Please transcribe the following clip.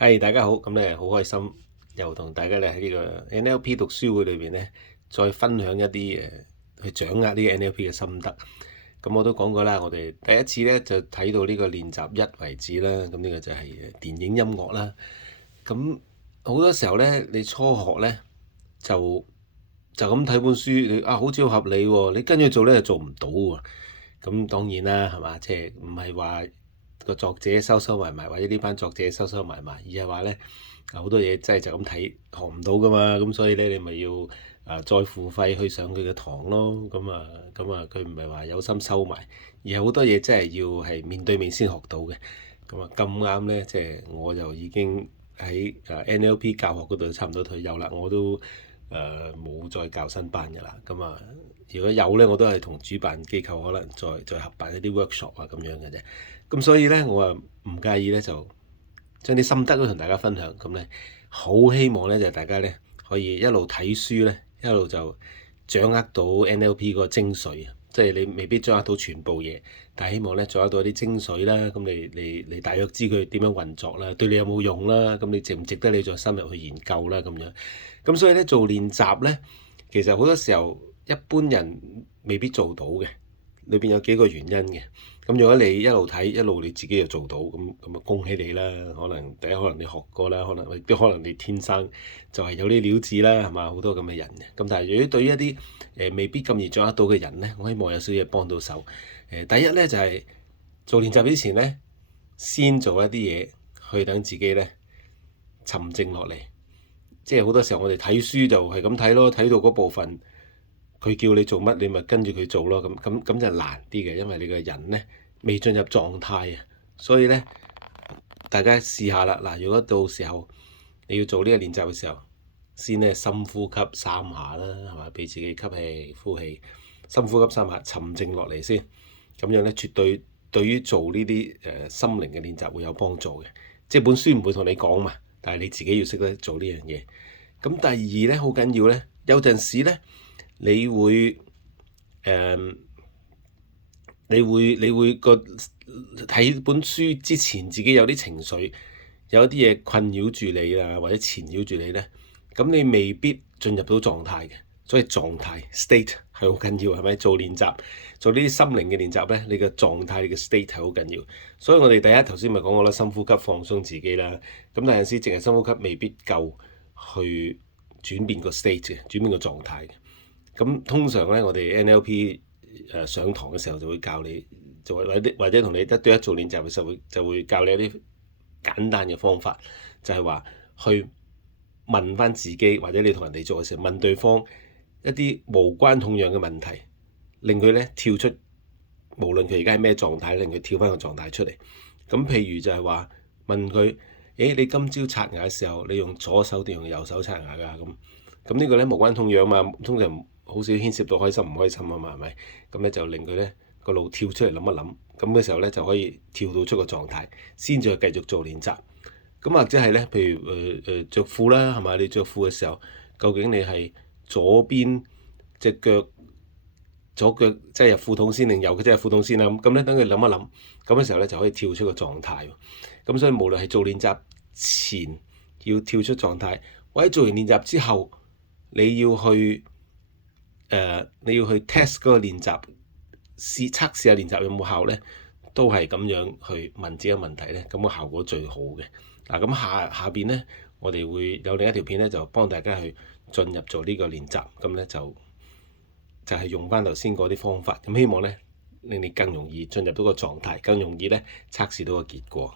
係，大家好，咁咧好開心，又同大家咧喺呢個 NLP 讀書會裏邊咧，再分享一啲去掌握呢個 NLP 嘅心得。咁我都講過啦，我哋第一次咧就睇到呢個練習一為止啦。咁呢個就係電影音樂啦。咁好多時候咧，你初學咧就咁睇本書，你好似好合理喎，你跟住做咧就做唔到喎。咁當然啦，係嘛？即係唔係話個作者收埋埋，或者呢班作者收埋埋，而係話咧好多嘢真係就咁睇學唔到噶嘛。咁所以咧你咪要再付費去上佢嘅堂咯。咁佢唔係話有心收埋，而係好多嘢真係要係面對面先學到嘅。咁啱咧，即係我就已經喺NLP 教學嗰度差唔多退休啦，我都冇再教新班㗎啦。如果有咧，我都係同主辦機構可能再合辦一啲 workshop 咁樣嘅啫。咁所以咧，我唔介意咧，就將啲心得都同大家分享。咁咧，好希望咧就大家咧可以一路睇書咧，一路就掌握到 NLP 個精髓。即係你未必掌握到全部嘢，但係希望咧掌握到一啲精髓啦。咁你大約知佢點樣運作啦，對你有冇用啦？咁你值唔值得你再深入去研究啦？咁樣。咁所以咧做練習咧，其實好多時候一般人未必做到嘅，裏邊有幾個原因嘅。咁如果你一路睇一路你自己又做到，咁恭喜你啦！可能第一可能你學過啦，可能你天生就係有啲料子啦，係嘛？好多咁嘅人嘅。咁但係如果對於一啲未必咁易掌握到嘅人咧，我希望有少少嘢幫到手。第一咧就係做練習之前咧，先做一啲嘢去等自己咧沉靜落嚟。即係好多時候我哋睇書就係咁睇咯，睇到嗰部分佢叫你做乜，你咪跟住佢做咯。咁就難啲嘅，因為你個人咧未進入狀態啊。所以咧，大家試下啦。嗱，如果到時候你要做呢個練習嘅時候，先咧深呼吸3下啦，係嘛？俾自己吸氣、呼氣，深呼吸3下，沉靜落嚟先。咁樣咧，絕對對於做呢啲心靈嘅練習會有幫助嘅。即係本書唔會同你講嘛，但係你自己要識得做呢樣嘢。咁第二咧，好緊要咧，有陣時咧，你會個睇本書之前，自己有啲情緒，有一啲嘢困擾住你啊，或者纏繞住你咧，咁你未必進入到狀態嘅。所以狀態 state 係好緊要，係咪？做練習，做呢啲心靈嘅練習咧，你嘅狀態、你嘅 state 係好緊要。所以我哋第一頭先咪講過啦，深呼吸放鬆自己啦。咁有陣時淨係深呼吸未必夠去轉變個 state 嘅，轉變個狀態嘅。咁通常咧，我哋 NLP 上堂嘅時候就會教你，或者同你一對一做練習嘅時候就會教你一啲簡單嘅方法，就係話去問翻自己，或者你同人哋做嘅時候問對方一啲無關痛癢嘅問題，令佢咧跳出，無論佢而家係咩狀態，令佢跳翻個狀態出嚟。咁譬如就係話問佢：你今朝刷牙嘅時候，你用左手定用右手刷牙㗎？咁呢個咧無關痛癢嘛，通常好少牽涉到開心唔開心啊嘛，係咪？咁咧就令佢咧個腦跳出嚟諗一諗，咁嘅時候咧就可以跳到出個狀態，先再繼續做練習。咁或者係咧，譬如著褲啦，係咪？你着褲嘅時候，究竟你係左邊隻腳，左腳即係入褲筒先定右腳即係入褲筒先啦？咁咧等佢諗一諗，咁嘅時候咧就可以跳出個狀態。咁所以無論係做練習前要跳出狀態，或者做完練習之後，你要去test 嗰個練習，測試下練習有冇效咧，都係咁樣去問自己問題咧，咁個效果最好嘅。嗱，咁下邊咧，我哋會有另一條片咧，就幫大家去進入做呢個練習。咁咧就係用翻頭先嗰啲方法，咁希望咧令你更容易進入到個狀態，更容易咧測試到個結果。